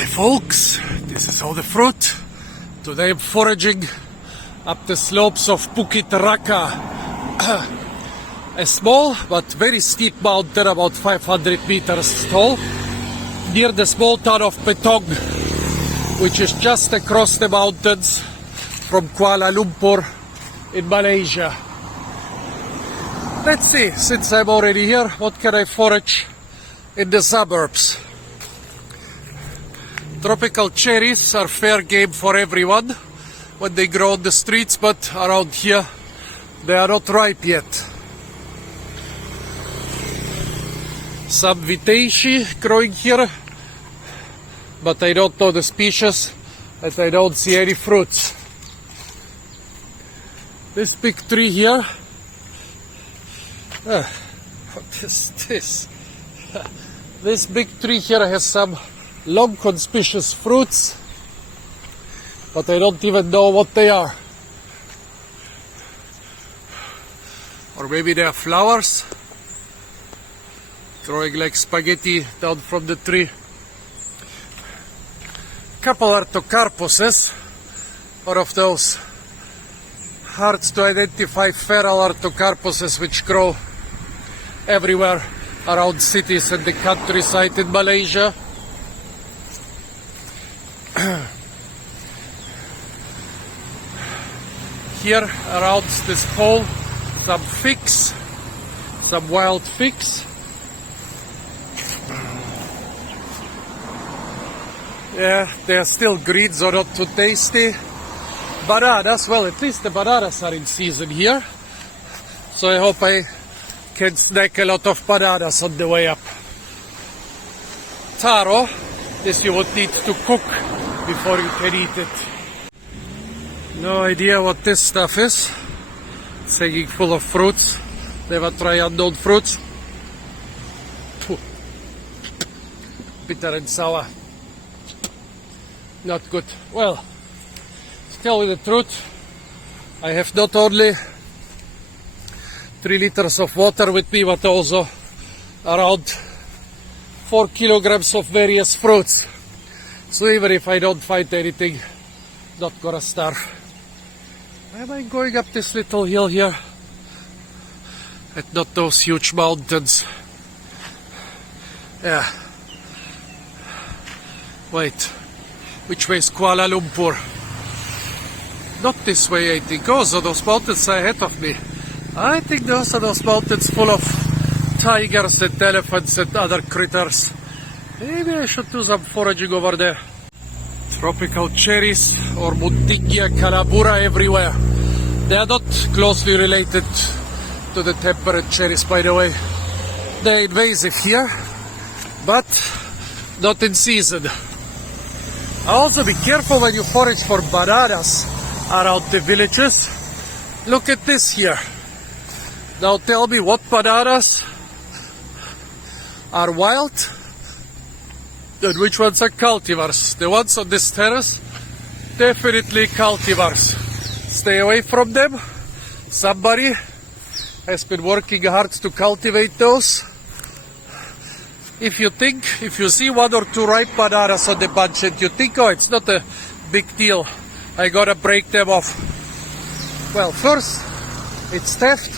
Hi folks, this is all the fruit. Today I'm foraging up the slopes of Bukit Raka. A small but very steep mountain about 500 meters tall near the small town of Petong, which is just across the mountains from Kuala Lumpur in Malaysia. Let's see, since I'm already here, what can I forage in the suburbs? Tropical cherries are fair game for everyone when they grow on the streets, but around here they are not ripe yet. Some vitaceae growing here, but I don't know the species and I don't see any fruits. This big tree here, what is this? This big tree here has some long conspicuous fruits, but I don't even know what they are. Or maybe they are flowers growing like spaghetti down from the tree. Couple artocarpuses, or of those hard to identify feral artocarpuses which grow everywhere around cities and the countryside in Malaysia. Here around this pole, some figs, some wild figs. Yeah, they are still green, so not too tasty. Bananas, well, at least the bananas are in season here, so I hope I can snack a lot of bananas on the way up. Taro, this you would need to cook before you can eat it. No idea what this stuff is. It's hanging full of fruits. Never try unknown fruits. Phew. Bitter and sour. Not good. Well, to tell you the truth, I have not only 3 liters of water with me, but also around 4 kilograms of various fruits. So even if I don't find anything, not gonna starve. Why am I going up this little hill here and not those huge mountains? Yeah. Wait, which way is Kuala Lumpur? Not this way, I think. Oh, so those mountains are ahead of me. I think those are those mountains full of tigers and elephants and other critters. Maybe I should do some foraging over there. Tropical cherries or Muntingia calabura everywhere. They are not closely related to the temperate cherries, by the way. They're invasive here, but not in season. Also be careful when you forage for bananas around the villages. Look at this here. Now tell me what bananas are wild and which ones are cultivars. The ones on this terrace, definitely cultivars. Stay away from them. Somebody has been working hard to cultivate those. If you see 1 or 2 ripe bananas on the bunch and you think, oh, it's not a big deal, I gotta break them off. Well, first, it's theft.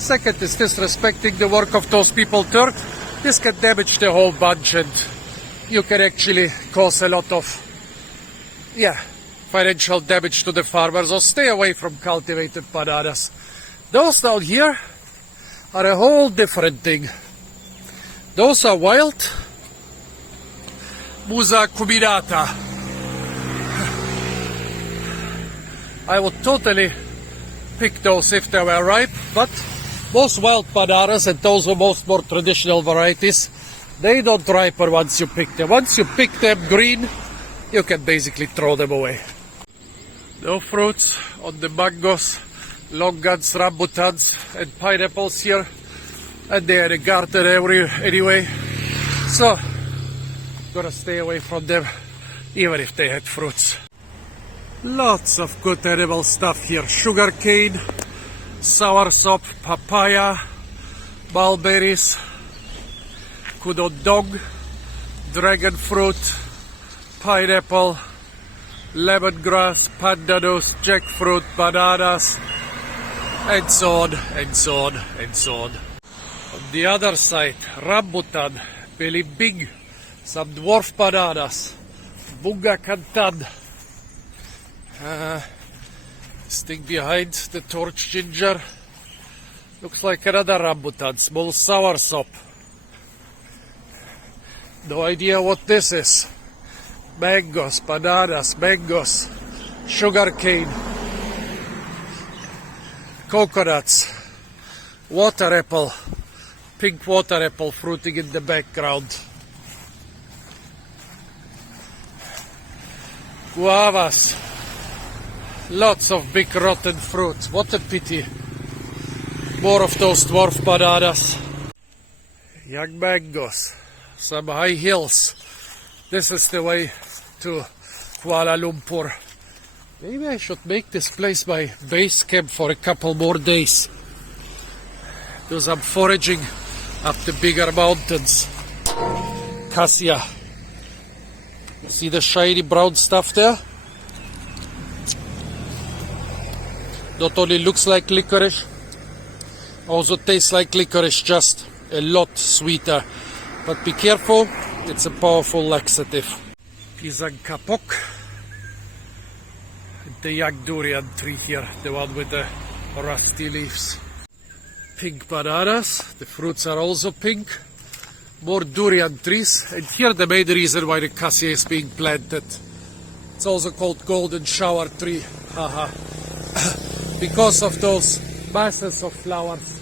Second, it's disrespecting the work of those people. Third, this can damage the whole bunch and you can actually cause a lot of, financial damage to the farmers. So stay away from cultivated bananas. Those down here are a whole different thing. Those are wild Musa cuminata. I would totally pick those if they were ripe, but most wild bananas and those are most more traditional varieties, they don't ripen once you pick them. Once you pick them green, you can basically throw them away. No fruits on the mangoes, longans, rambutans and pineapples here. And they're in a garden anyway. So, gotta stay away from them, even if they had fruits. Lots of good edible stuff here. Sugarcane, soursop, papaya, mulberries, kudodog, dragon fruit, pineapple, lemongrass, pandanus, jackfruit, bananas, and so on, and so on, and so on. On the other side, rambutan, belimbing, some dwarf bananas, bunga cantan. This thing behind the torch ginger looks like another rambutan, small soursop. No idea what this is. Mangoes, bananas, mangoes, sugarcane, coconuts, water apple, pink water apple fruiting in the background. Guavas, lots of big rotten fruits. What a pity. More of those dwarf bananas. Young mangoes, some high hills. This is the way to Kuala Lumpur. Maybe I should make this place my base camp for a couple more days. Do some foraging up the bigger mountains. Cassia. See the shiny brown stuff there? Not only looks like licorice, also tastes like licorice, just a lot sweeter. But be careful, it's a powerful laxative. Pisang kapok. The young durian tree here, the one with the rusty leaves. Pink bananas, the fruits are also pink. More durian trees, and here the main reason why the cassia is being planted. It's also called golden shower tree, haha. Because of those masses of flowers.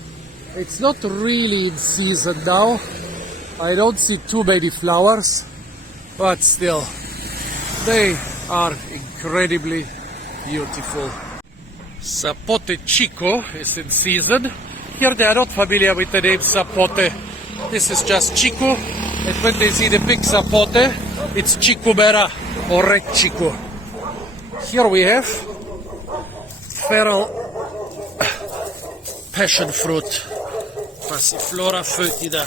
It's not really in season now. I don't see too many flowers, but still, they are incredibly beautiful. Sapote chico is in season. Here they are not familiar with the name sapote. This is just chico, and when they see the big sapote, it's chico mera or red chico. Here we have feral passion fruit, Passiflora foetida.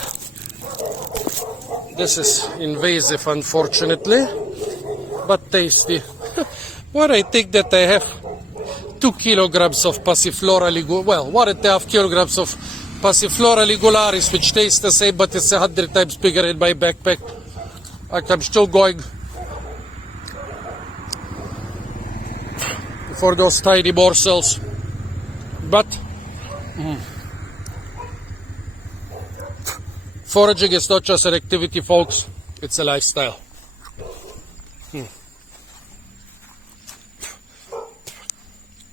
This is invasive, unfortunately, but tasty. Well, I think that I have 2 kilograms of Passiflora ligularis, well, 1.5 kilograms of Passiflora ligularis, which tastes the same, but it's 100 times bigger in my backpack. Like I'm still going for those tiny morsels. But foraging is not just an activity, folks, it's a lifestyle.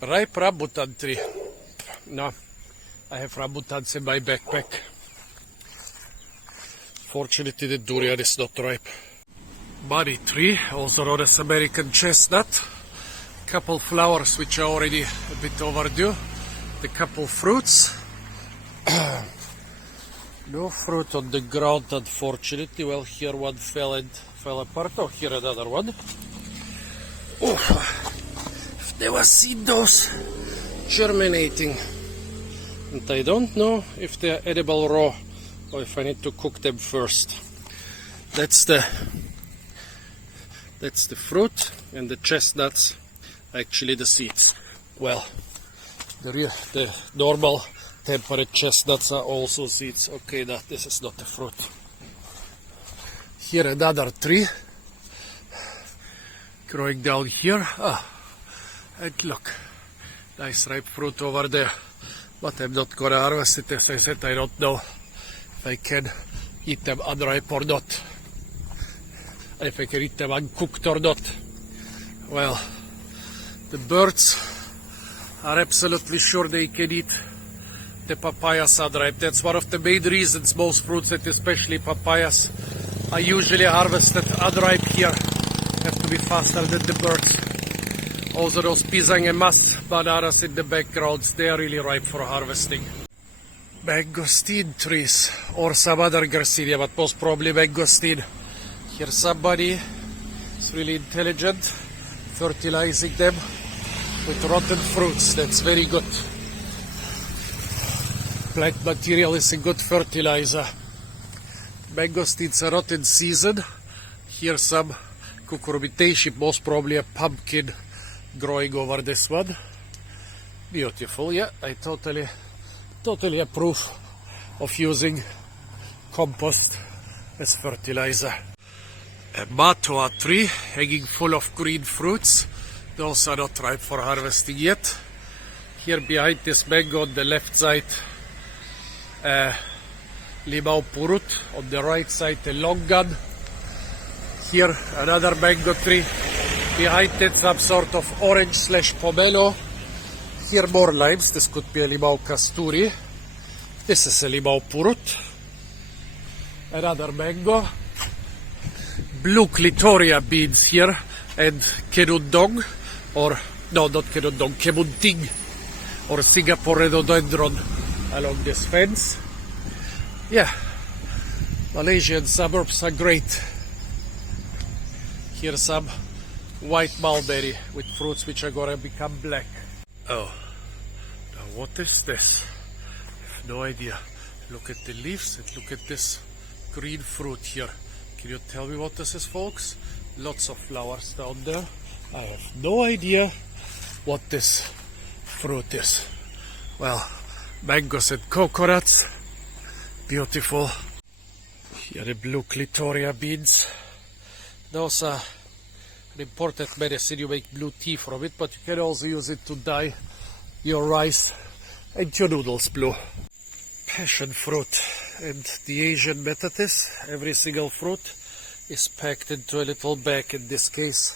Ripe rambutan tree. No, I have rambutans in my backpack. Fortunately, the durian is not ripe. Money tree, also known as American chestnut. Couple flowers which are already a bit overdue. The couple fruits. No fruit on the ground, unfortunately. Well, here one fell apart. Oh, here another one. Oh. There were seeds germinating, and I don't know if they are edible raw or if I need to cook them first. That's the fruit, and the chestnuts are actually the seeds. Well, the normal temperate chestnuts are also seeds. Okay, this is not a fruit. Here another tree growing down here. And look, nice ripe fruit over there, but I'm not gonna harvest it. As I said, I don't know if I can eat them unripe or not, if I can eat them uncooked or not. Well, the birds are absolutely sure they can eat the papayas unripe. That's one of the main reasons most fruits, and especially papayas, are usually harvested unripe here. Have to be faster than the birds. Also those pisang and mas bananas in the backgrounds, they are really ripe for harvesting. Mangosteen trees, or some other garcinia, but most probably mangosteen. Here somebody is really intelligent, fertilizing them with rotten fruits. That's very good. Plant material is a good fertilizer. Mangosteens are not in season. Here some cucurbitaceae, most probably a pumpkin growing over this one. Beautiful, yeah, I totally approve of using compost as fertilizer. A matua tree hanging full of green fruits. Those are not ripe for harvesting yet. Here behind this mango on the left side, limau purut. On the right side, a longan. Here another mango tree. Behind it some sort of orange/pomelo. Here more limes. This could be a limau casturi. This is a limau purut. Another mango. Blue clitoria beans here and kenundong, or no, not kenundong, kemunting, or Singapore rhododendron along this fence. Yeah, Malaysian suburbs are great. Here's some white mulberry with fruits which are gonna become black. Oh, now what is this? I have no idea. Look at the leaves and look at this green fruit here. Can you tell me what this is, folks? Lots of flowers down there. I have no idea what this fruit is. Well, mangoes and coconuts. Beautiful. Here the blue clitoria beans. Those are an important medicine. You make blue tea from it, but you can also use it to dye your rice and your noodles blue. Passion fruit, and the Asian method is every single fruit is packed into a little bag, in this case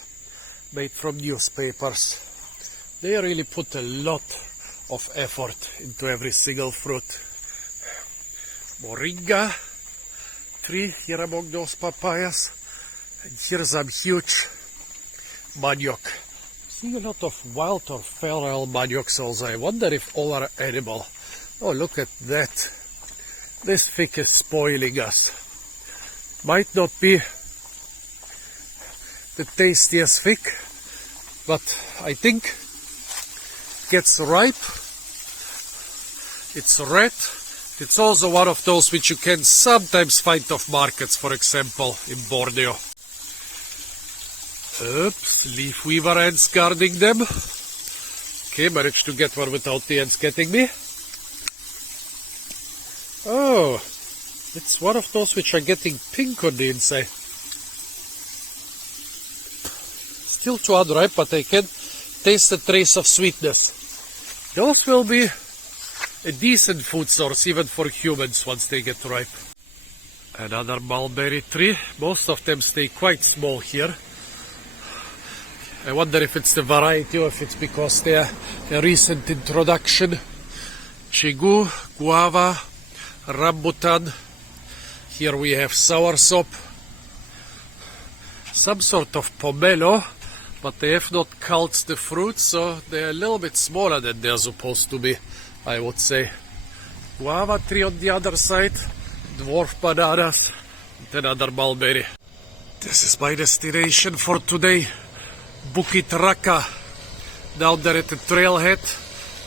made from newspapers. They really put a lot of effort into every single fruit. Moringa tree here among those papayas, and here's some huge manioc. See a lot of wild or feral maniocs also. I wonder if all are edible. Oh, look at that. This fig is spoiling us. Might not be the tastiest fig, but I think gets ripe. It's red. It's also one of those which you can sometimes find off markets, for example, in Borneo. Oops, leaf weaver ants guarding them. Okay, managed to get one without the ants getting me. Oh, it's one of those which are getting pink on the inside. Still too unripe, but I can taste the trace of sweetness. Those will be a decent food source even for humans once they get ripe. Another mulberry tree. Most of them stay quite small here. I wonder if it's the variety or if it's because they are a recent introduction. Chigu, guava, rambutan. Here we have soursop, some sort of pomelo, but they have not culled the fruit, so they're a little bit smaller than they're supposed to be, I would say. Guava tree on the other side, dwarf bananas, and another mulberry. This is my destination for today, Bukit Raka. Down there at the trailhead,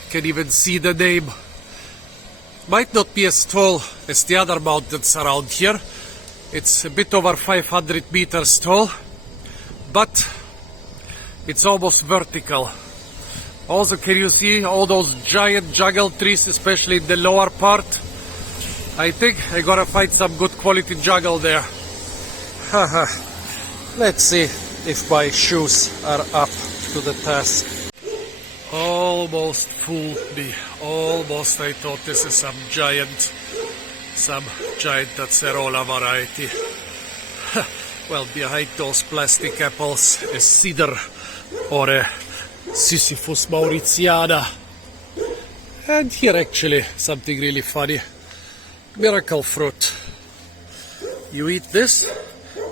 you can even see the name. Might not be as tall as the other mountains around here. It's a bit over 500 meters tall, but it's almost vertical. Also, can you see all those giant jungle trees, especially in the lower part? I think I gotta find some good quality jungle there. Haha. Let's see if my shoes are up to the task. Almost fooled me. Almost I thought this is some giant acerola variety. Well, behind those plastic apples is cedar or a Sisyphus mauritiana. And here actually something really funny. Miracle fruit. You eat this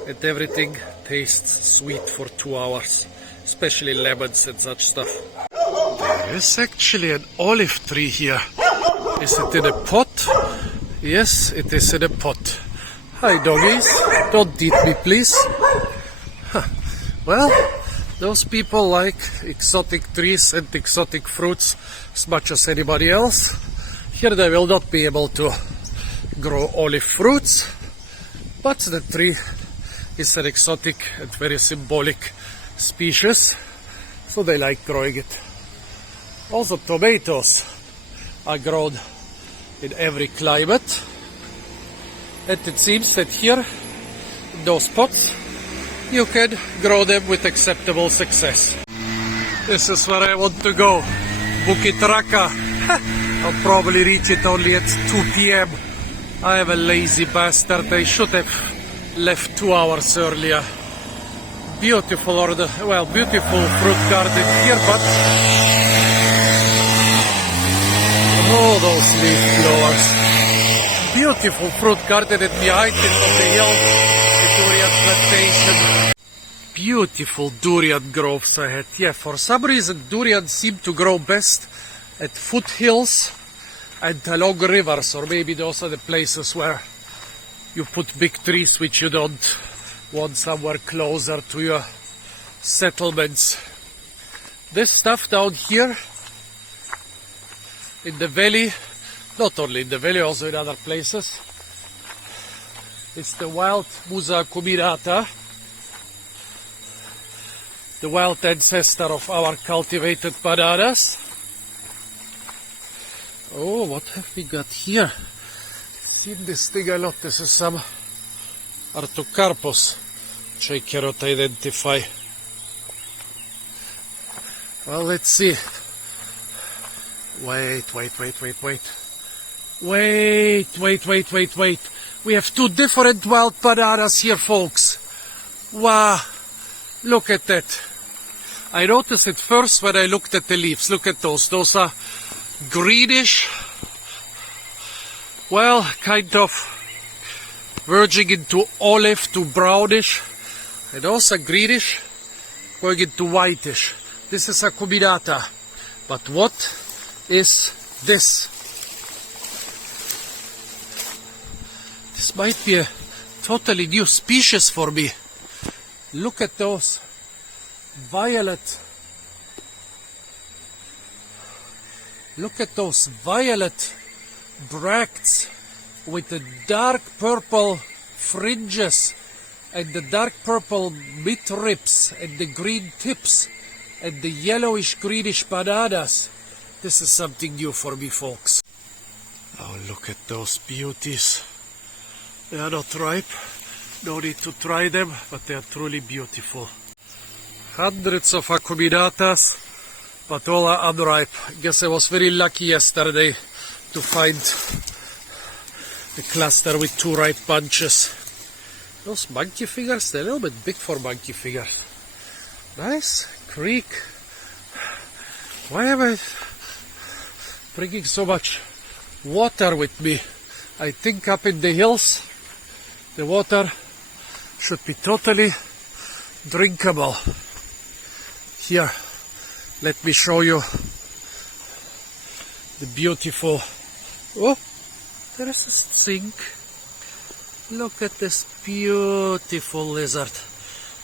and everything tastes sweet for 2 hours. Especially lemons and such stuff. There is actually an olive tree here. Is it in a pot? Yes, it is in a pot. Hi doggies, don't eat me please. Well, those people like exotic trees and exotic fruits as much as anybody else. Here they will not be able to grow olive fruits, but the tree It's an exotic and very symbolic species, so they like growing it. Also tomatoes are grown in every climate, and it seems that here in those pots you can grow them with acceptable success. This is where I want to go, Bukit Raka. I'll probably reach it only at 2 p.m. I am a lazy bastard. I should have left 2 hours earlier. Beautiful beautiful fruit garden here, but oh, those leaf blowers. Beautiful fruit garden, and behind it on the hill, the durian plantation. Beautiful durian groves ahead. Yeah, for some reason durian seem to grow best at foothills and along rivers, or maybe those are the places where you put big trees which you don't want somewhere closer to your settlements. This stuff down here in the valley, not only in the valley, also in other places, it's the wild Musa cuminata, the wild ancestor of our cultivated bananas. Oh, what have we got here? Seen this thing a lot. This is some Artocarpus, which I cannot identify. Well, let's see. Wait. We have 2 different wild bananas here, folks. Wow, look at that. I noticed it first when I looked at the leaves. Look at those. Those are greenish, well, kind of verging into olive to brownish, and also greenish going into whitish. This is a cuminata. But what is this? This might be a totally new species for me. Look at those violet. Look at those violet bracts with the dark purple fringes and the dark purple mid-ribs and the green tips and the yellowish greenish bananas. This is something new for me, folks. Oh, look at those beauties. They are not ripe. No need to try them, but they are truly beautiful. Hundreds of acuminatas, but all are unripe. I guess I was very lucky yesterday to find a cluster with 2 ripe bunches. Those monkey fingers, they're a little bit big for monkey fingers. Nice creek. Why am I bringing so much water with me? I think up in the hills the water should be totally drinkable. Here, let me show you the beautiful... Oh, there is a stink. Look at this beautiful lizard.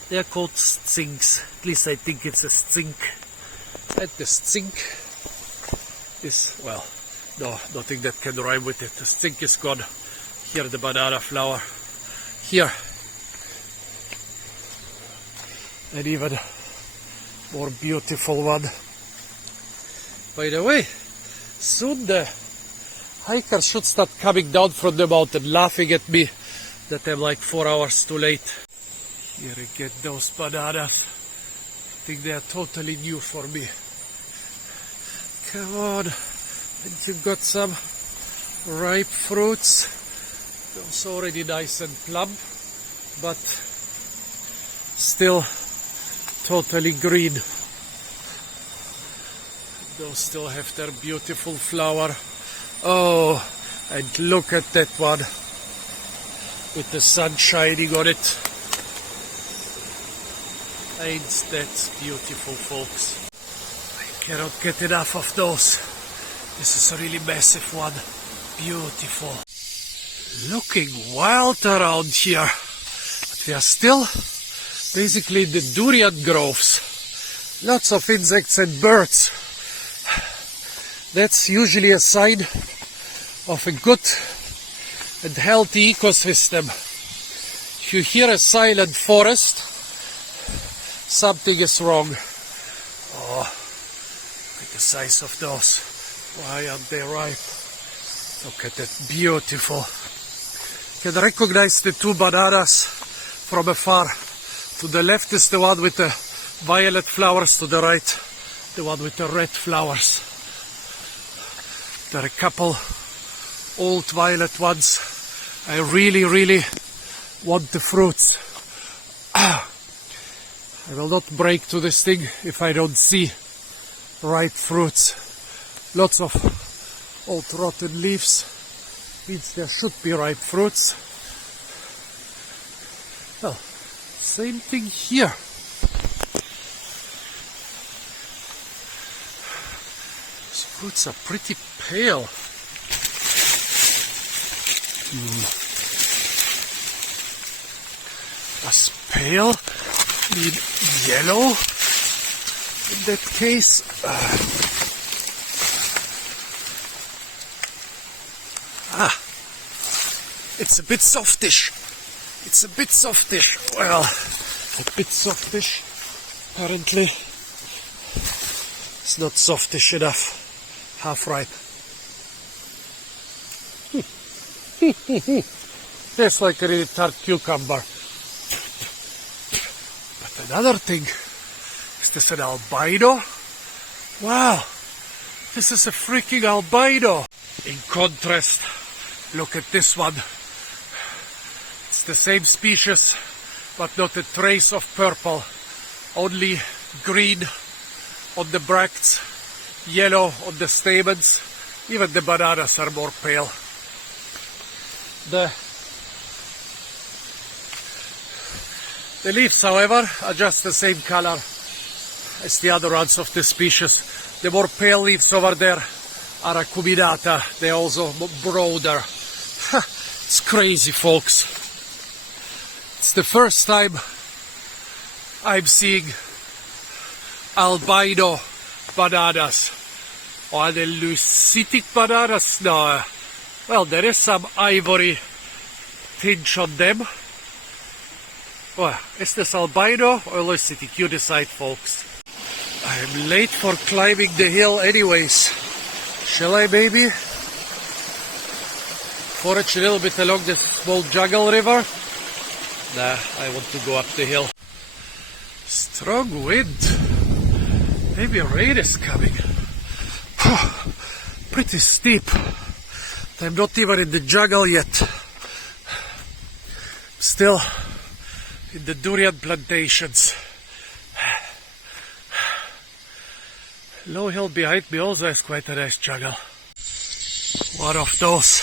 They are called stinks. At least I think it's a stink. And the stink is, well, no, nothing that can rhyme with it. The stink is gone. Here the banana flower. Here. And even more beautiful one. By the way, soon the hikers should start coming down from the mountain, laughing at me that I'm like 4 hours too late. Here again, those bananas. I think they are totally new for me. Come on, and you've got some ripe fruits. Those already nice and plump, but still totally green. Those still have their beautiful flower. Oh, and look at that one with the sun shining on it. Ain't that beautiful, folks? I cannot get enough of those. This is a really massive one. Beautiful. Looking wild around here. But we are still basically in the durian groves. Lots of insects and birds. That's usually a sign of a good and healthy ecosystem. If you hear a silent forest, something is wrong. Oh, look at the size of those. Why aren't they ripe? Look at that, beautiful. You can recognize the two bananas from afar. To the left is the one with the violet flowers, to the right the one with the red flowers. There are a couple old violet ones. I really want the fruits. I will not break to this thing if I don't see ripe fruits. Lots of old rotten leaves means there should be ripe fruits. Well, same thing here. These fruits are pretty pale. Does pale mean yellow in that case? It's a bit softish. It's a bit softish. Well, a bit softish. Apparently, it's not softish enough. Half ripe. Tastes like a really tart cucumber. But another thing, is this an albino? Wow, this is a freaking albino. In contrast, look at this one. It's the same species, but not a trace of purple. Only green on the bracts, yellow on the stamens. Even the bananas are more pale. The leaves, however, are just the same color as the other ones of the species. The more pale leaves over there are acuminata. They're also broader. It's crazy, folks. It's the first time I'm seeing albino bananas. Or are they leucitic bananas? No. Well, there is some ivory tinge on them. Well, is this albino or leucitic? You decide, folks. I am late for climbing the hill anyways. Shall I maybe forage a little bit along this small jungle river? Nah, I want to go up the hill. Strong wind. Maybe rain is coming. Pretty steep. I'm not even in the jungle yet. Still in the durian plantations. Low hill behind me also has quite a nice jungle. One of those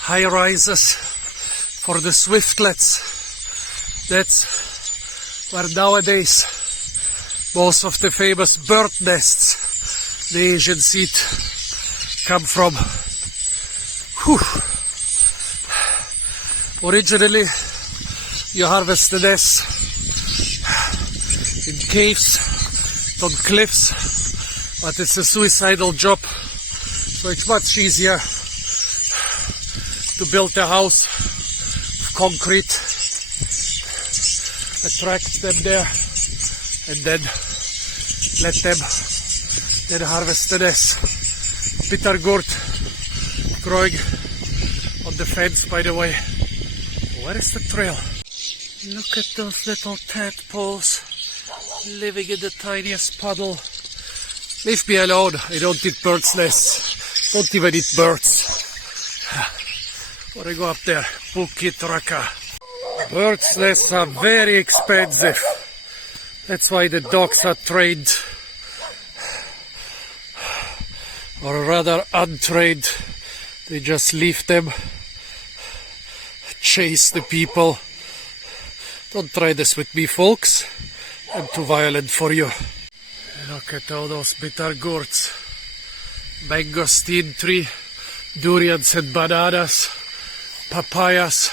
high rises for the swiftlets. That's where nowadays most of the famous bird nests the Asian seed come from. Whew. Originally, you harvest the nests in caves, on cliffs, but it's a suicidal job, so it's much easier to build a house of concrete, attract them there, and then let them then harvest the nest. Bitter gourd growing on the fence, by the way. Where is the trail? Look at those little tadpoles living in the tiniest puddle. Leave me alone. I don't eat birds' nests. Don't even eat birds. Wanna go up there? Bukit, Raka. Birds' nests are very expensive. That's why the dogs are trained. Or rather untrained. They just leave them. Chase the people. Don't try this with me, folks. I'm too violent for you. Look at all those bitter gourds. Mangosteen tree, durians and bananas, papayas.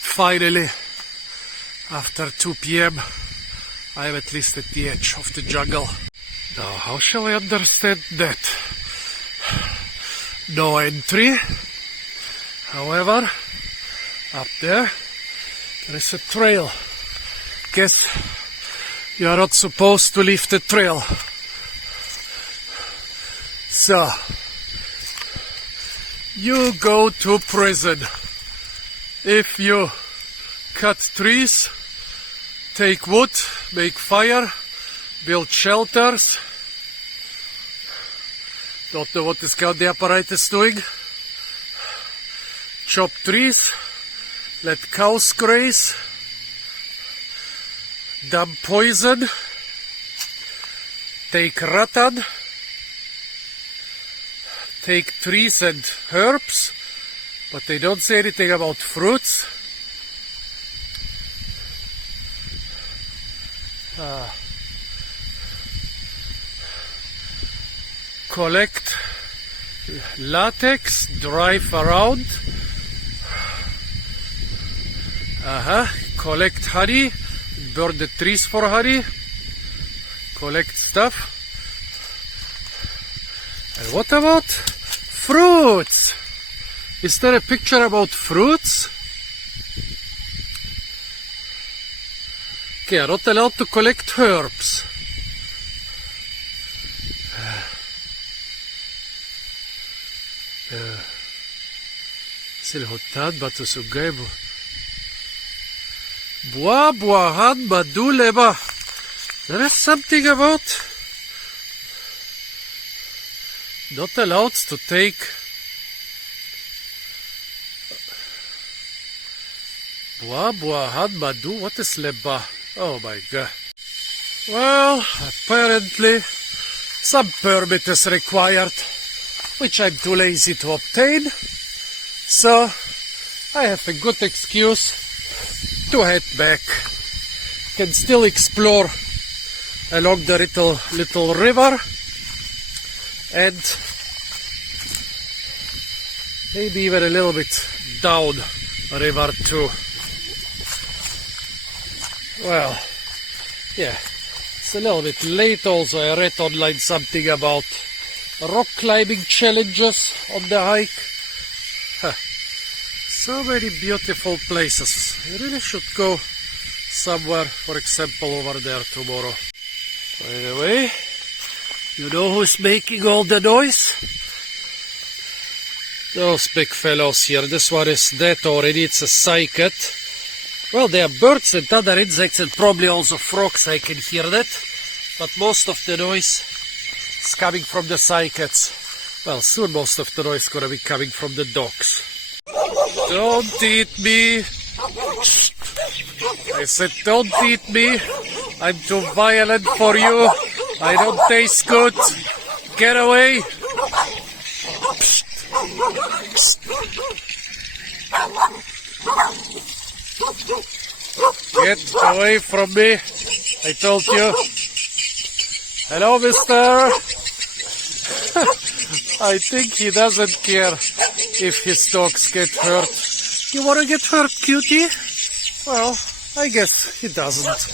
Finally, after 2 p.m., I am at least at the edge of the jungle. Now, how shall I understand that? No entry. However, up there There's a trail. Guess you are not supposed to leave the trail. So, you go to prison if you cut trees, take wood, make fire, build shelters. Don't know what this county apparatus is doing. Chop trees, let cows graze, dump poison, take rattan, take trees and herbs, but they don't say anything about fruits. Collect latex, drive around. Collect honey, burn the trees for honey. Collect stuff. And what about fruits? Is there a picture about fruits? Okay, I'm not allowed to collect herbs. Silhotan batusugaibu. Buahan baduleba. There is something about not allowed to take Buahan badu. What is leba? Oh my god. Well, apparently some permit is required, which I'm too lazy to obtain. So I have a good excuse to head back. Can still explore along the little river and maybe even a little bit down river too. Well, yeah, it's a little bit late also. I read online something about rock climbing challenges on the hike. So many beautiful places. I really should go somewhere, for example, over there tomorrow. By the way, you know who's making all the noise? Those big fellows here. This one is dead already. It's a cycad. Well, there are birds and other insects and probably also frogs. I can hear that. But most of the noise is coming from the cycads. Well, soon most of the noise is going to be coming from the dogs. Don't eat me. I said don't eat me. I'm too violent for you. I don't taste good. Get away. Get away from me. I told you. Hello, mister. I think he doesn't care if his dogs get hurt. You want to get hurt, cutie? Well, I guess he doesn't.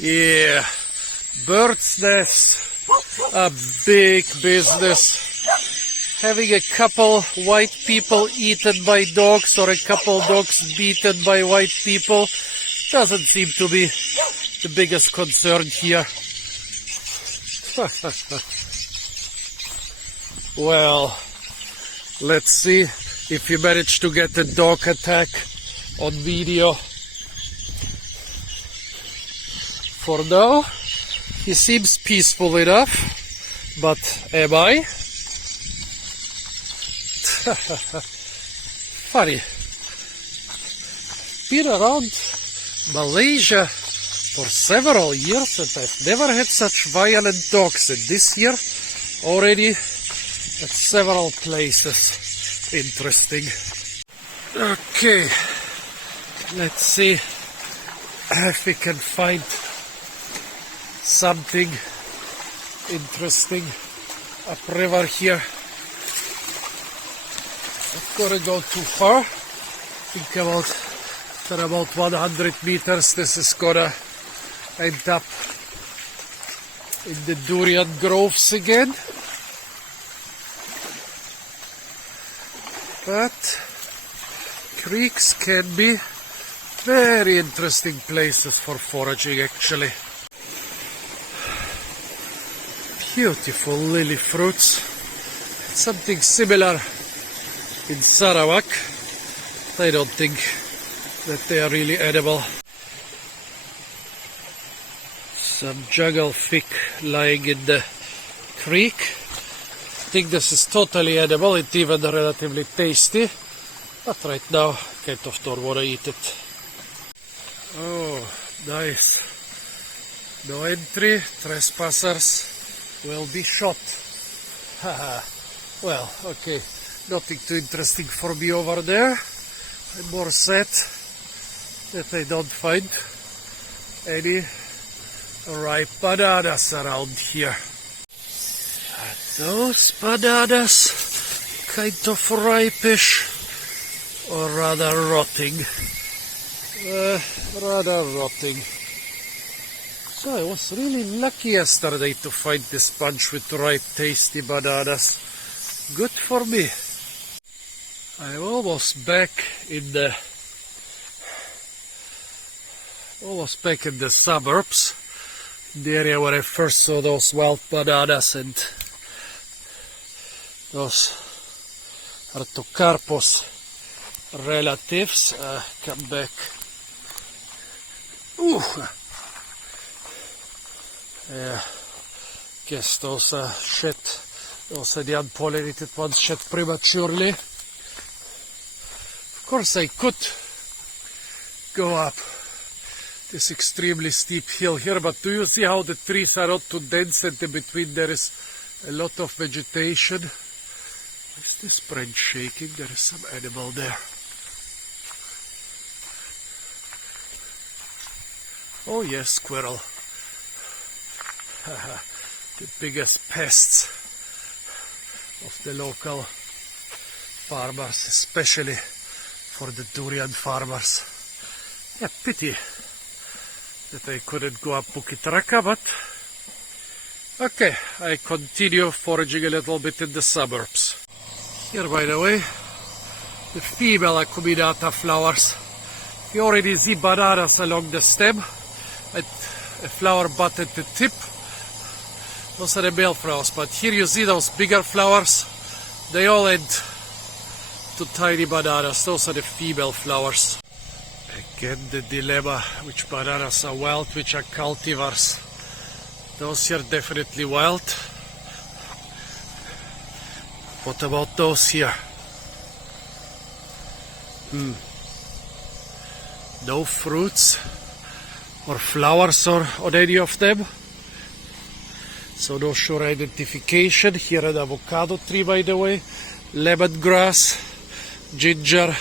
Yeah, bird's nests, a big business. Having a couple white people eaten by dogs or a couple dogs beaten by white people doesn't seem to be the biggest concern here. Well, let's see if we manage to get a dog attack on video. For now, he seems peaceful enough, but am I? Funny. Been around Malaysia for several years and I've never had such violent dogs, and this year already at several places. Interesting. Okay, let's see if we can find something interesting upriver here. Not gonna go too far. Think after about 100 meters this is gonna end up in the durian groves again. But creeks can be Very interesting places for foraging actually. Beautiful lily fruits. Something similar in Sarawak. I don't think that they are really edible. Some jungle fig lying in the creek. I think this is totally edible, it's even relatively tasty. But right now, kind of don't want to eat it. Oh, nice. No entry, trespassers will be shot. Haha. Well, okay, nothing too interesting for me over there. I'm more sad that I don't find any ripe bananas around here. Those bananas kind of ripish or rather rotting. Rather rotting. So I was really lucky yesterday to find this bunch with ripe tasty bananas. Good for me. I'm almost back in the suburbs, the area where I first saw those wild bananas, and those Artocarpus relatives. Come back. Ooh. Yeah. Guess those shed. Those are the unpollinated ones shed prematurely. Of course I could go up this extremely steep hill here, but do you see how the trees are not too dense and in between there is a lot of vegetation? Is this branch shaking? There is some animal there. Oh yes, squirrel. The biggest pests of the local farmers, especially for the durian farmers. Yeah, pity that I couldn't go up Bukit Raka, but okay, I continue foraging a little bit in the suburbs. Here, by the way, the female acuminata flowers. You already see bananas along the stem, and a flower bud at the tip. Those are the male flowers, but here you see those bigger flowers. They all end to tiny bananas. Those are the female flowers. Again, the dilemma: which bananas are wild, which are cultivars. Those here definitely wild. What about those here? No fruits or flowers on any of them. So no sure identification. Here an avocado tree, by the way. Lemongrass, ginger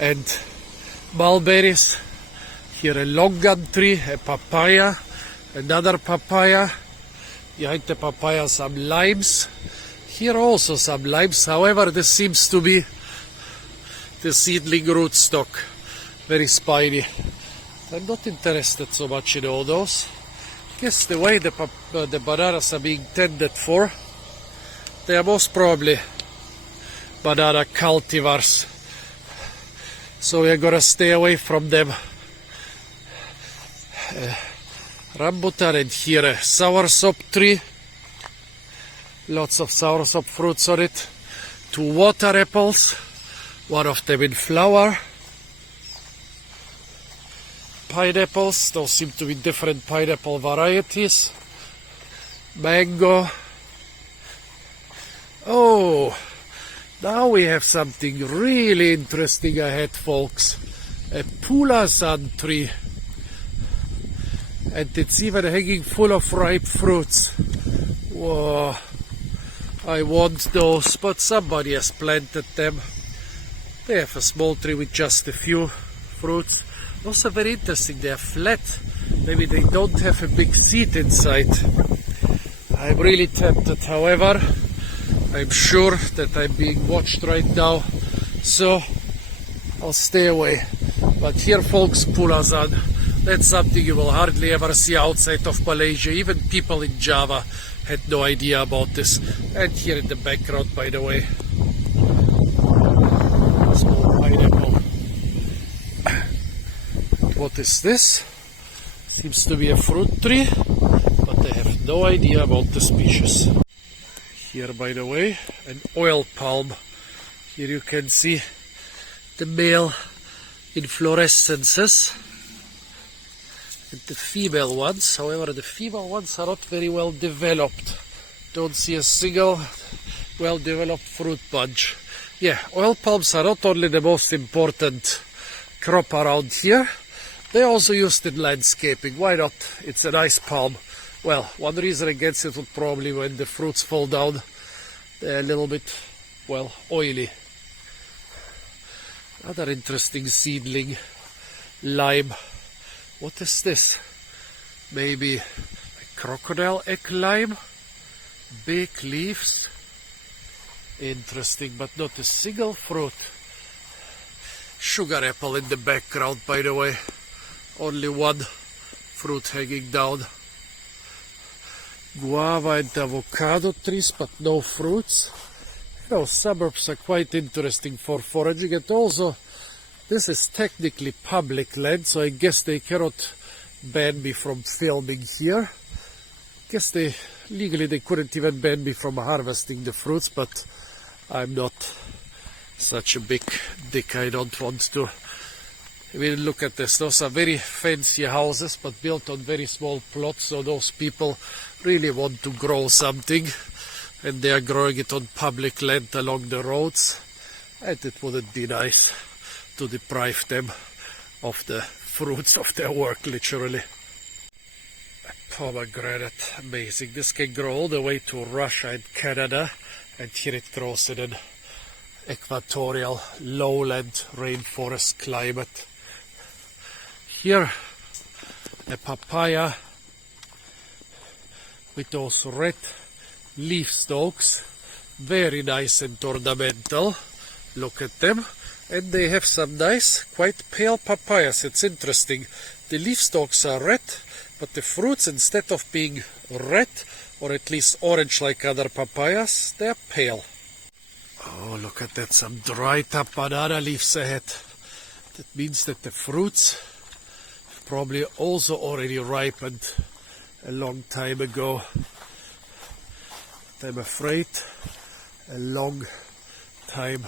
and mulberries. Here a longan tree, a papaya, another papaya. Behind the papaya some limes. Here also some limes. However, this seems to be the seedling rootstock. Very spiny. I'm not interested so much in all those. Guess the way the bananas are being tended for, they are most probably banana cultivars. So we're gonna stay away from them. Rambutan, and here a soursop tree. Lots of soursop fruits on it. 2 water apples, one of them in flower. Pineapples, those seem to be different pineapple varieties. Mango. Oh, now we have something really interesting ahead, folks. A pulasan tree. And it's even hanging full of ripe fruits. Whoa, I want those, but somebody has planted them. They have a small tree with just a few fruits. Also very interesting, they are flat. Maybe they don't have a big seed inside. I'm really tempted, however. I'm sure that I'm being watched right now, so I'll stay away. But here, folks, pulasan, that's something you will hardly ever see outside of Malaysia. Even people in Java had no idea about this. And here in the background, by the way, small pineapple. what is this. Seems to be a fruit tree, but I have no idea about the species. Here, by the way, an oil palm. Here you can see the male inflorescences and the female ones. However, the female ones are not very well developed. Don't see a single well-developed fruit bunch. Yeah, oil palms are not only the most important crop around here, they're also used in landscaping. Why not? It's a nice palm. Well, one reason against it would probably when the fruits fall down, they're a little bit, well, oily. Another interesting seedling, lime. What is this? Maybe a crocodile egg lime? Big leaves. Interesting, but not a single fruit. Sugar apple in the background, by the way. Only one fruit hanging down. Guava and avocado trees, but no fruits. You know, suburbs are quite interesting for foraging, and also this is technically public land, so I guess they cannot ban me from filming here. I guess legally they couldn't even ban me from harvesting the fruits, but I'm not such a big dick. I don't want to. I mean, look at this. Those are very fancy houses, but built on very small plots, so those people really want to grow something, and they are growing it on public land along the roads, and it wouldn't be nice to deprive them of the fruits of their work, literally. A pomegranate, amazing. This can grow all the way to Russia and Canada, and here it grows in an equatorial lowland rainforest climate. Here, a papaya with those red leaf stalks, very nice and ornamental. Look at them. And they have some nice, quite pale papayas. It's interesting. The leaf stalks are red, but the fruits, instead of being red, or at least orange like other papayas, they are pale. Oh, look at that, some dried up banana leaves ahead. That means that the fruits probably also already ripened a long time ago. But I'm afraid a long time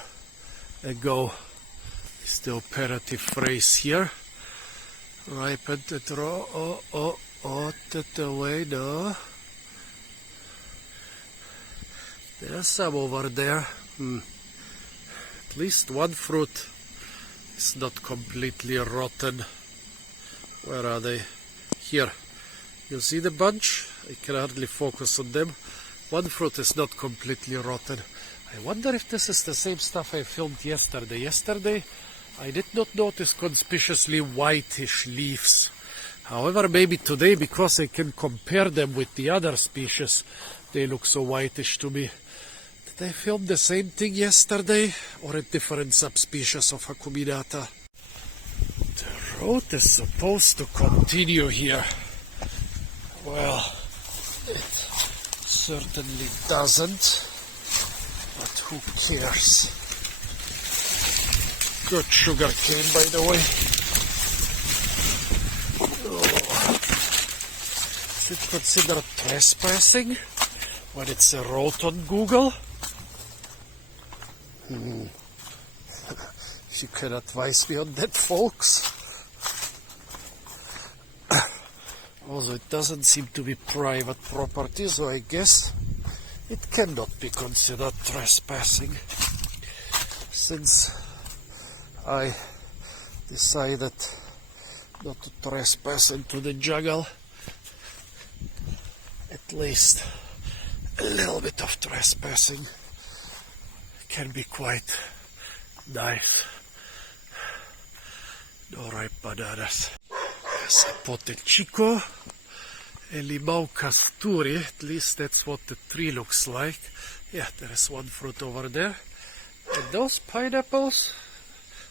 ago is the operative phrase here. Ripened and raw. That away, no. There's some over there. At least one fruit is not completely rotten. Where are they? Here. You see the bunch? I can hardly focus on them. One fruit is not completely rotten. I wonder if this is the same stuff I filmed yesterday. Yesterday I did not notice conspicuously whitish leaves. However, maybe today, because I can compare them with the other species, they look so whitish to me. Did I film the same thing yesterday, or a different subspecies of acuminata? The road is supposed to continue here. Well, it certainly doesn't, but who cares? Good sugar cane, by the way. Is it considered trespassing when it's a road on Google? If you can advise me on that, folks. Also, it doesn't seem to be private property, so I guess it cannot be considered trespassing, since I decided not to trespass into the jungle. At least a little bit of trespassing can be quite nice. No ripe bananas. There's a potel chico, a limau casturi, at least that's what the tree looks like. Yeah, there is one fruit over there. And those pineapples,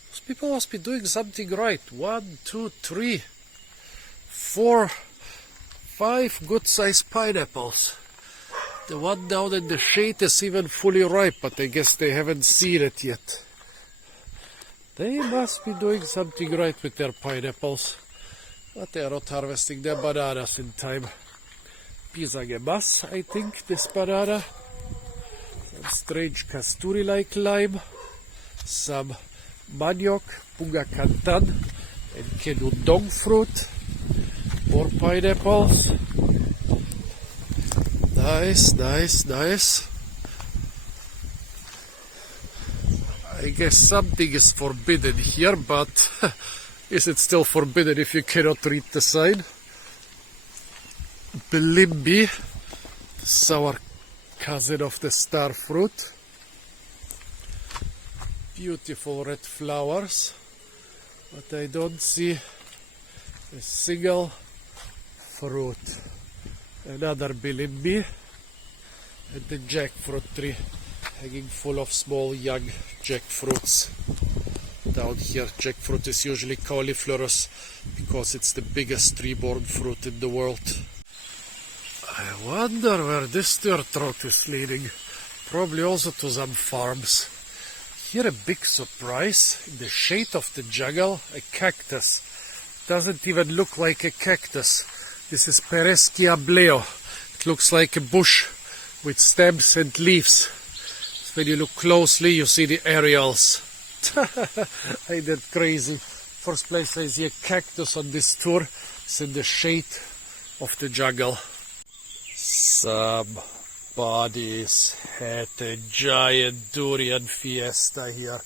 those people must be doing something right. 1, 2, 3, 4, 5 good-sized pineapples. The one down in the shade is even fully ripe, but I guess they haven't seen it yet. They must be doing something right with their pineapples. But they are not harvesting their bananas in time. Pisangemas, I think, this banana. Some strange kasturi-like lime. Some maniok, bunga kantan, and kenudong fruit. More pineapples. Nice, nice, nice. I guess something is forbidden here, but is it still forbidden if you cannot read the sign? Bilimbi, the sour cousin of the star fruit. Beautiful red flowers, but I don't see a single fruit. Another bilimbi, and the jackfruit tree hanging full of small young jackfruits. Down here, jackfruit is usually cauliflorous because it's the biggest tree-borne fruit in the world. I wonder where this dirt road is leading. Probably also to some farms. Here a big surprise, in the shade of the jungle, a cactus. Doesn't even look like a cactus. This is Pereschia bleo. It looks like a bush with stems and leaves. When you look closely, you see the aerials. Ain't that crazy? First place I see a cactus on this tour is in the shade of the jungle. Somebody's had a giant durian fiesta here.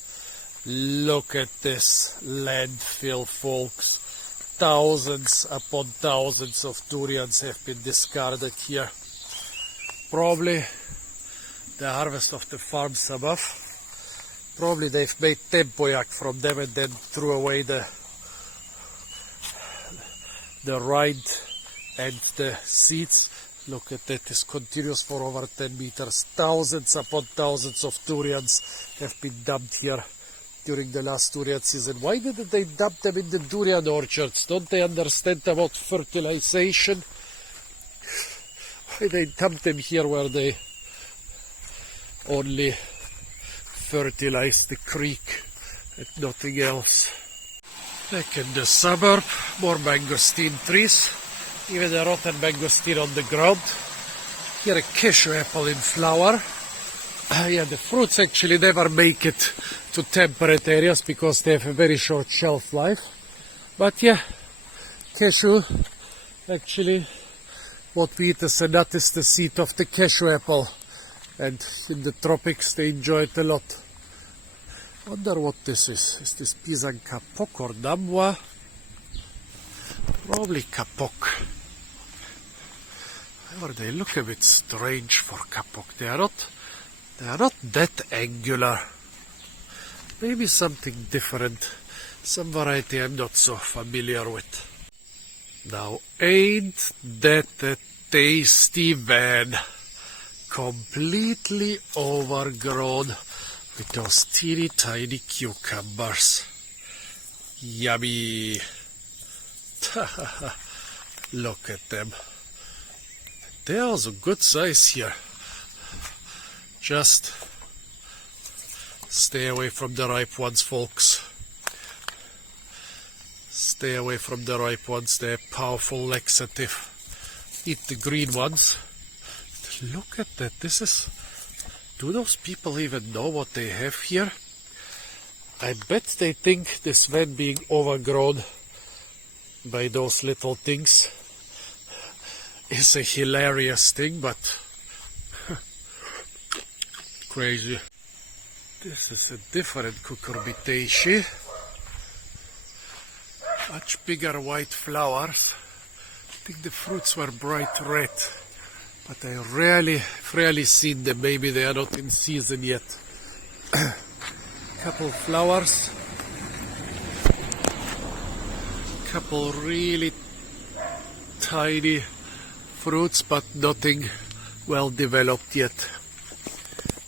Look at this landfill, folks. Thousands upon thousands of durians have been discarded here. Probably the harvest of the farms above. Probably they've made tempoyak from them and then threw away the rind and the seeds. Look at that, this continues for over 10 meters. Thousands upon thousands of durians have been dumped here during the last durian season. Why didn't they dump them in the durian orchards? Don't they understand about fertilization? Why they dump them here where they only fertilize the creek and nothing else? Back in the suburb, more mangosteen trees. Even a rotten mangosteen on the ground. Here a cashew apple in flower. Yeah, the fruits actually never make it to temperate areas because they have a very short shelf life. But yeah, cashew, actually, what we eat as a nut is the seed of the cashew apple. And in the tropics they enjoy it a lot. Wonder what this is. Is this pisang kapok or damwa? Probably kapok. However, they look a bit strange for kapok. They are not that angular. Maybe something different. Some variety I'm not so familiar with. Now, ain't that a tasty van? Completely overgrown with those teeny tiny cucumbers. Yummy! Look at them. They are also good size here. Just stay away from the ripe ones, folks. Stay away from the ripe ones. They're powerful laxative. Eat the green ones. Look at that. This is... Do those people even know what they have here? I bet they think this van being overgrown by those little things is a hilarious thing, but crazy. This is a different cucurbitaceae. Much bigger white flowers. I think the fruits were bright red, but I rarely seen them. Maybe they are not in season yet. Couple flowers. Couple really tiny fruits, but nothing well developed yet.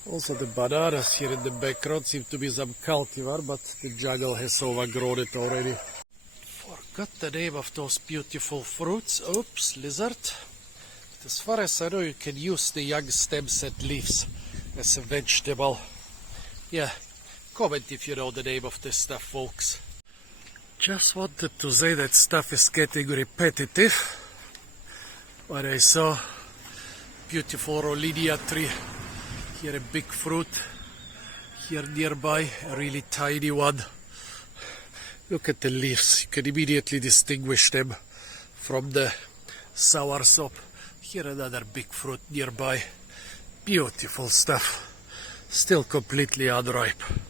Also the bananas here in the background seem to be some cultivar, but the jungle has overgrown it already. Forgot the name of those beautiful fruits. Oops, lizard. But as far as I know, you can use the young stems and leaves as a vegetable. Yeah, comment if you know the name of this stuff, folks. Just wanted to say that stuff is getting repetitive. But I saw beautiful Rolidia tree. Here a big fruit. Here nearby a really tiny one. Look at the leaves. You can immediately distinguish them from the soursop. Here another big fruit nearby. Beautiful stuff. Still completely unripe.